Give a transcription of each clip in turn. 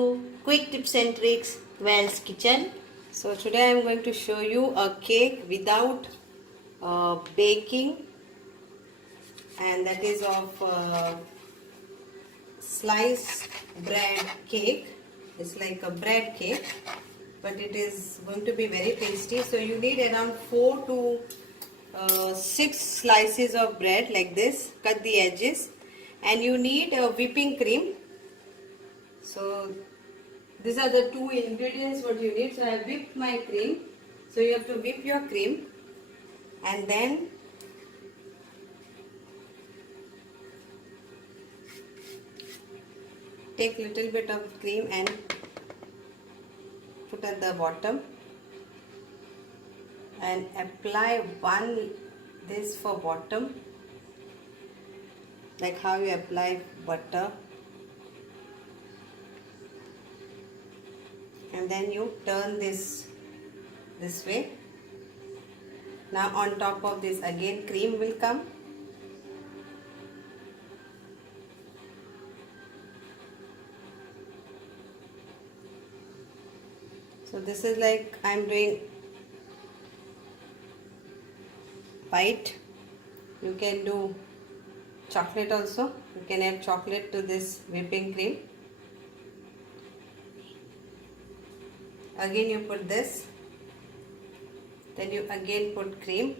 Quick tips and tricks, Wells Kitchen. So today I am going to show you a cake without baking, and that is of sliced bread cake. It's like a bread cake, but it is going to be very tasty. So you need around 4 to 6 slices of bread like this. Cut the edges, and you need a whipping cream. So these are the two ingredients what you need. So I whipped my cream. So you have to whip your cream, and then take little bit of cream and put at the bottom and apply this for bottom, like how you apply butter, and then you turn this way. Now on top of this again cream will come. So this is like I am doing white. You can do chocolate also. You can add chocolate to this whipping cream. Again you put this, then you again put cream,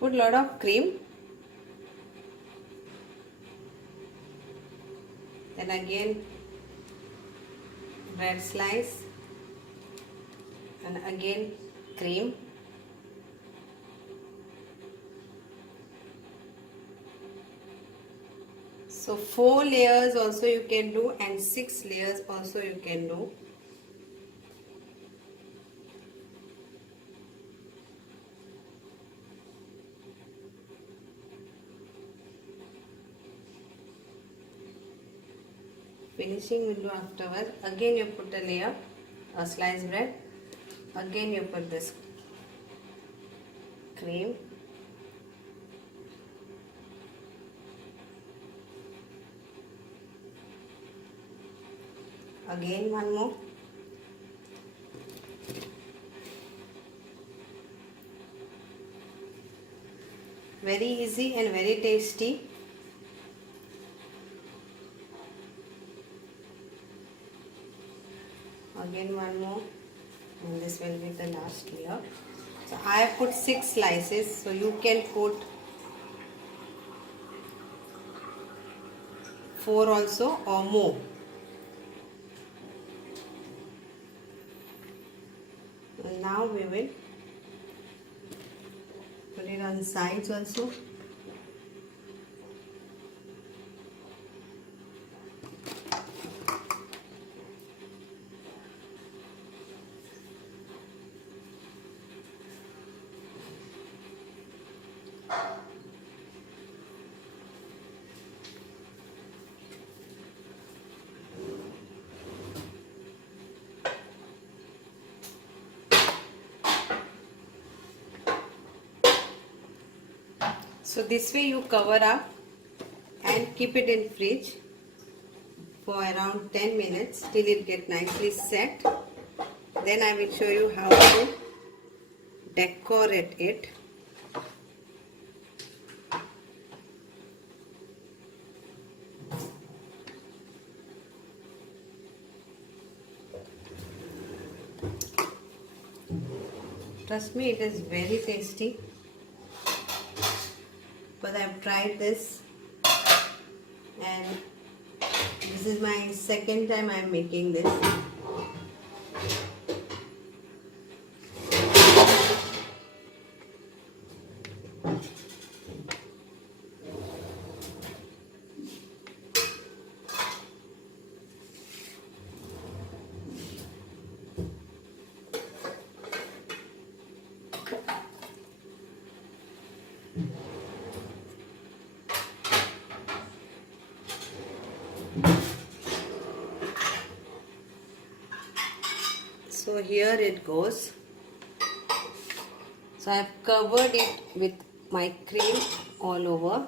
put lot of cream, then again bread slice, and again cream. So 4 layers also you can do, and 6 layers also you can do. Finishing will do afterwards. Again you put a layer, a sliced bread. Again you put this cream. Again one more. Very easy and very tasty. Again one more, and this will be the last layer. So I have put 6 slices, so you can put 4 also or more. And now we will put it on the sides also. So this way you cover up and keep it in fridge for around 10 minutes till it get nicely set. Then I will show you how to decorate it. Trust me, it is very tasty. But I've tried this, and this is my second time I'm making this. So here it goes. So I have covered it with my cream all over,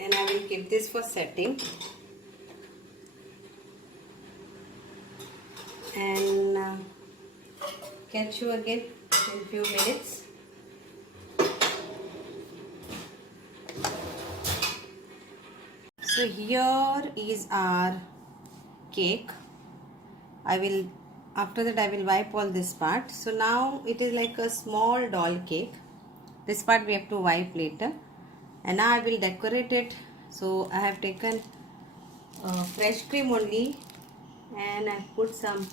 and I will keep this for setting. And catch you again in few minutes. So here is our cake. After that I will wipe all this part. So now it is like a small doll cake. This part we have to wipe later. And now I will decorate it. So I have taken fresh cream only, and I put some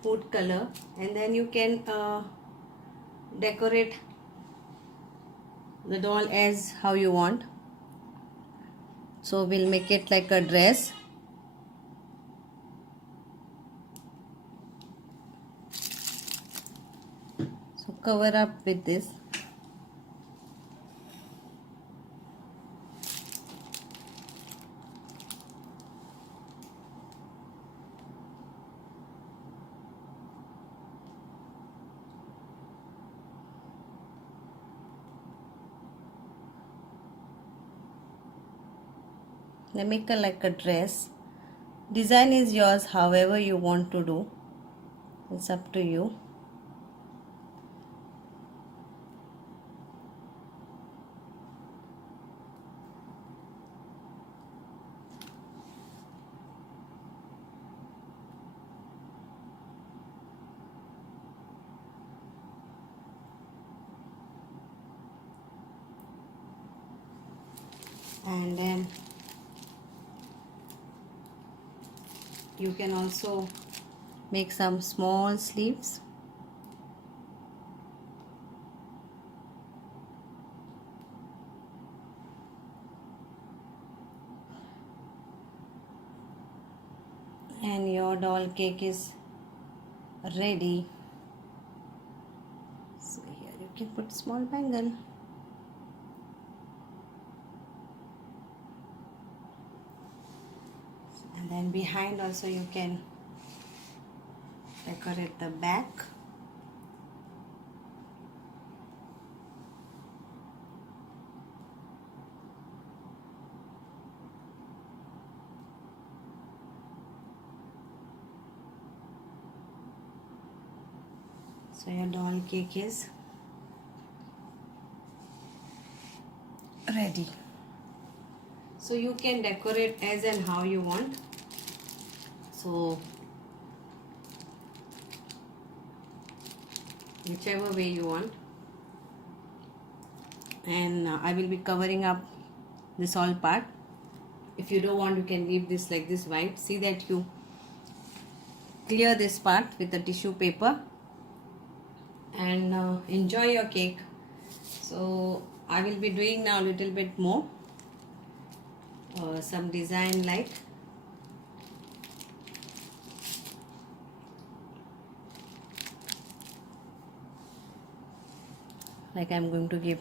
food color, and then you can decorate the doll as how you want. So we'll make it like a dress. So cover up with this. Then make it like a dress. Design is yours, however you want to do. It's up to you. And then you can also make some small sleeves. And your doll cake is ready. So here you can put small bangle. And then behind also you can decorate the back. So your doll cake is ready. So you can decorate as and how you want. So whichever way you want. And I will be covering up this all part. If you don't want, you can leave this like this white. See that you clear this part with a tissue paper, and enjoy your cake. So I will be doing now a little bit more some design like I'm going to give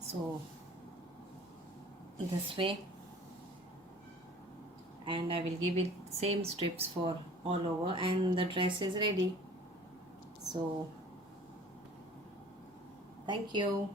so this way, and I will give it same strips for all over, and the dress is ready. So thank you.